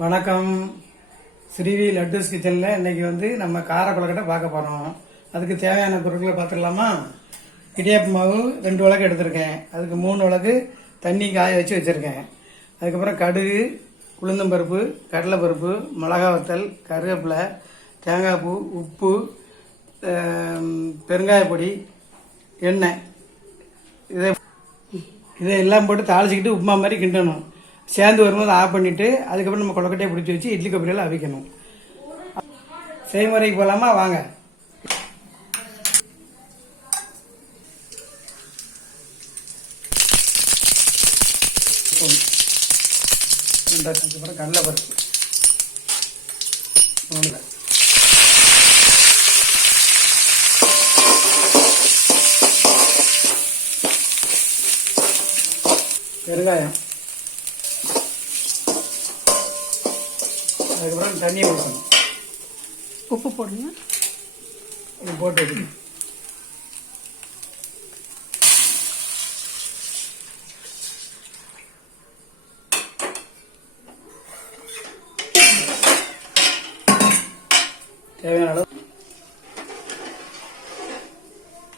வணக்கம். ஸ்ரீவி லட்டூஸ் கிச்சனில் இன்னைக்கு வந்து நம்ம கார கொழுக்கட்டை பார்க்க போகிறோம். அதுக்கு தேவையான பொருட்களை பார்த்துக்கலாமா? இடியாப்பு மாவு 2 உலக்கு எடுத்திருக்கேன். அதுக்கு 3 உலக்கு தண்ணி காய வச்சு வச்சுருக்கேன். அதுக்கப்புறம் கடுகு, உளுந்தம்பருப்பு, கடலைப்பருப்பு, மிளகா வத்தல், கருவேப்பிலை, தேங்காய் பூ, உப்பு, பெருங்காய பொடி, எண்ணெய், இதை எல்லாம் போட்டு தாளிச்சிக்கிட்டு உப்புமா மாதிரி கிண்டணும். சேர்ந்து வரும்போது ஆஃப் பண்ணிட்டு அதுக்கப்புறம் நம்ம கொழுக்கட்டையை பிடிச்சி வச்சு இட்லி கொப்பரையில் அவிக்கணும். செய்முறைக்கு போகலாமா? வாங்க. அதுக்கப்புறம் கடலைப்பருப்பு, பெருங்காயம், அதுக்கப்புறம் தண்ணியை ஊற்றணும். உப்பு போடுங்க. இது போட்டு வைக்கணும். தேவையான அளவு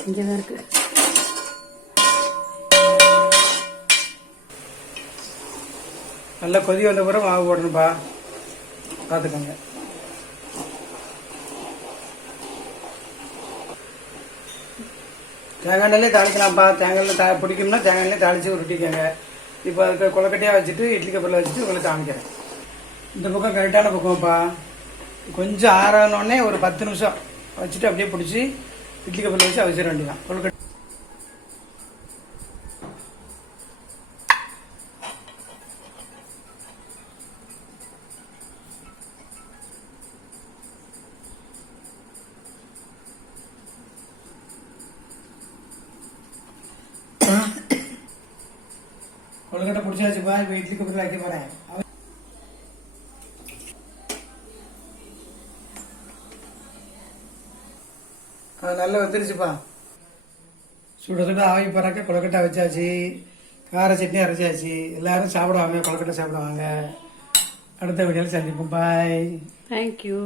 இங்கே தான் இருக்கு. நல்லா கொதி வந்த பிறகு மாவு போடணும்பா, பார்த்துக்கோங்க. தேங்காய் எண்ணெயிலே தாளிக்கலாம்ப்பா. தேங்காய் எண்ணெய் பிடிக்கணும்னா தேங்காய் எண்ணெய் தாளித்து உருட்டிக்கோங்க. இப்போ அதுக்கு கொழுக்கட்டையாக வச்சுட்டு இட்லி கப்பலில் வச்சுட்டு உங்களுக்கு காமிக்கிறேன். இந்த பக்கம் கரெக்டான பக்கம்ப்பா. கொஞ்சம் ஆறணுன்னே ஒரு 10 நிமிஷம் வச்சுட்டு அப்படியே பிடிச்சி இட்லி கப்பலில் வச்சு அவிச்சிட வேண்டியதான் கொழுக்கட்டை. கொழுக்கட்டை பிடிச்சாச்சுப்பா. இப்போ இட்லி கப்பலில் வைக்க போகிறேன். அது நல்லா வந்துருச்சுப்பா. சுட சுட ஆவி பறக்க கொழுக்கட்டை வச்சாச்சு. கார சட்னி அரைச்சாச்சு. எல்லாரும் சாப்பிடுவாங்க, கொழுக்கட்டை சாப்பிடுவாங்க. அடுத்த வீடியோவில் சந்திப்போம். பாய். தேங்க்யூ.